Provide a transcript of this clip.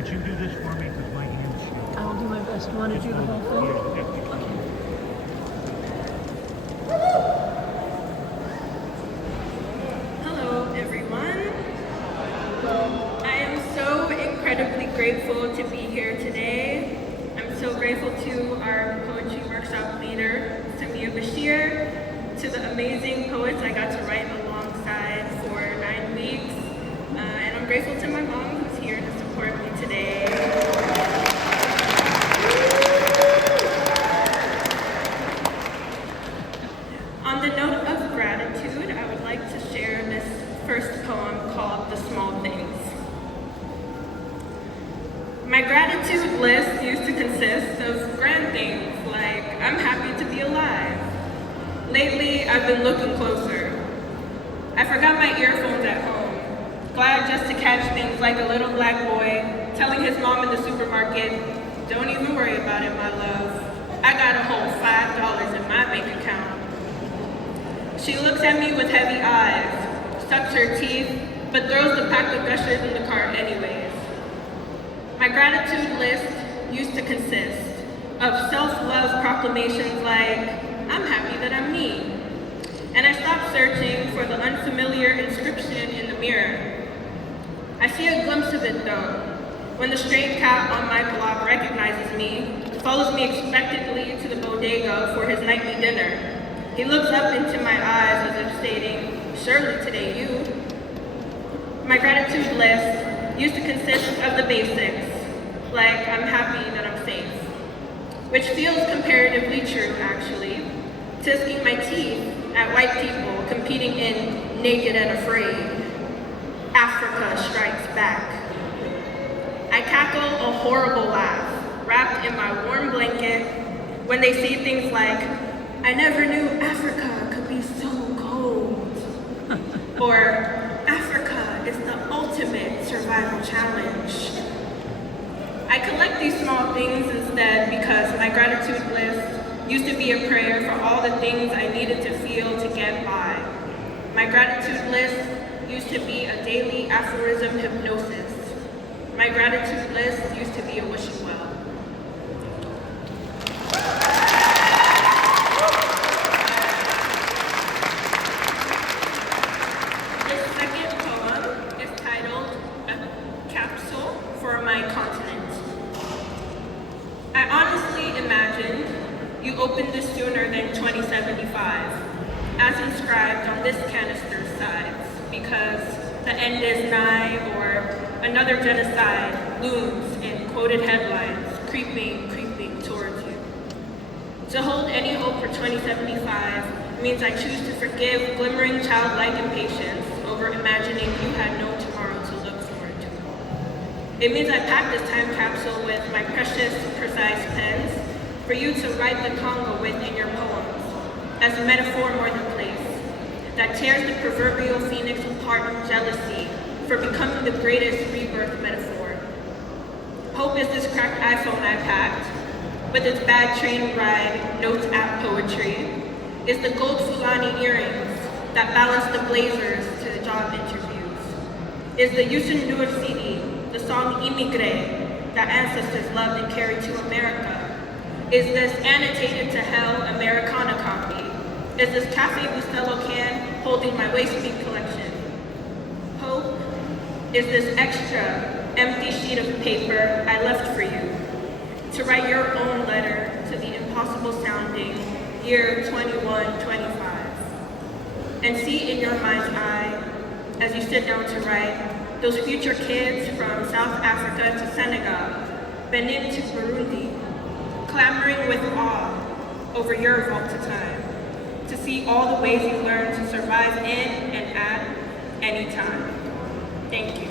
Could you do this for me, because my hand's shaking? I'll do my best. You want to do the whole thing? Yeah, okay. Hello, everyone. I am so incredibly grateful to be here today. I'm so grateful to our poetry workshop leader, Samiya Bashir, to the amazing poets I got to write alongside for 9 weeks, and I'm grateful to my mom who's here to support me today. On the note of gratitude, I would like to share this first poem called The Small Things. My gratitude list used to consist of grand things like, I'm happy to be alive. Lately, I've been looking closer. I forgot my earphones at home, glad just to catch things like a little black boy telling his mom in the supermarket, don't even worry about it, my love. I got a whole $5 in my bank account. She looks at me with heavy eyes, sucks her teeth, but throws the pack of gushers in the cart anyways. My gratitude list used to consist of self-love proclamations like, I'm happy that I'm me. And I stopped searching for the unfamiliar inscription in the mirror. I see a glimpse of it though, when the stray cat on my block recognizes me, follows me expectantly to the bodega for his nightly dinner. He looks up into my eyes as if stating, surely today you. My gratitude list used to consist of the basics, like I'm happy that I'm safe, which feels comparatively true actually. Tisking my teeth at white people competing in Naked and Afraid. Africa strikes back. I cackle a horrible laugh, wrapped in my warm blanket, when they say things like, I never knew Africa could be so cold. Or, Africa is the ultimate survival challenge. I collect these small things instead because my gratitude list used to be a prayer for all the things I needed to feel to get by. My gratitude list used to be a daily aphorism hypnosis. My gratitude list used to be a wishing well. This second poem is titled A Capsule for My Continent. I honestly imagined you opened this sooner than 2075, as inscribed on this canister's sides, because the end is nigh or another genocide looms in quoted headlines, creeping towards you. To hold any hope for 2075 means I choose to forgive glimmering childlike impatience over imagining you had no tomorrow to look forward to. It means I pack this time capsule with my precious, precise pens for you to write the Congo with in your poems, as a metaphor more than place, that tears the proverbial phoenix apart in jealousy for becoming the greatest rebirth metaphor. Hope is this cracked iPhone I packed, with its bad train ride, notes app poetry, is the gold Fulani earrings that balance the blazers to the job interviews, is the Yusun Nur CD, the song Immigré that ancestors loved and carried to America, is this annotated to hell Americana copy, is this Cafe Bustelo can holding my waist bead collection. Hope is this extra empty sheet of paper I left for you to write your own letter to the impossible sounding year 2125. And see in your mind's eye, as you sit down to write, those future kids from South Africa to Senegal, Benin to Burundi, clamoring with awe over your vault to time, to see all the ways you learn to survive in and at any time. Thank you.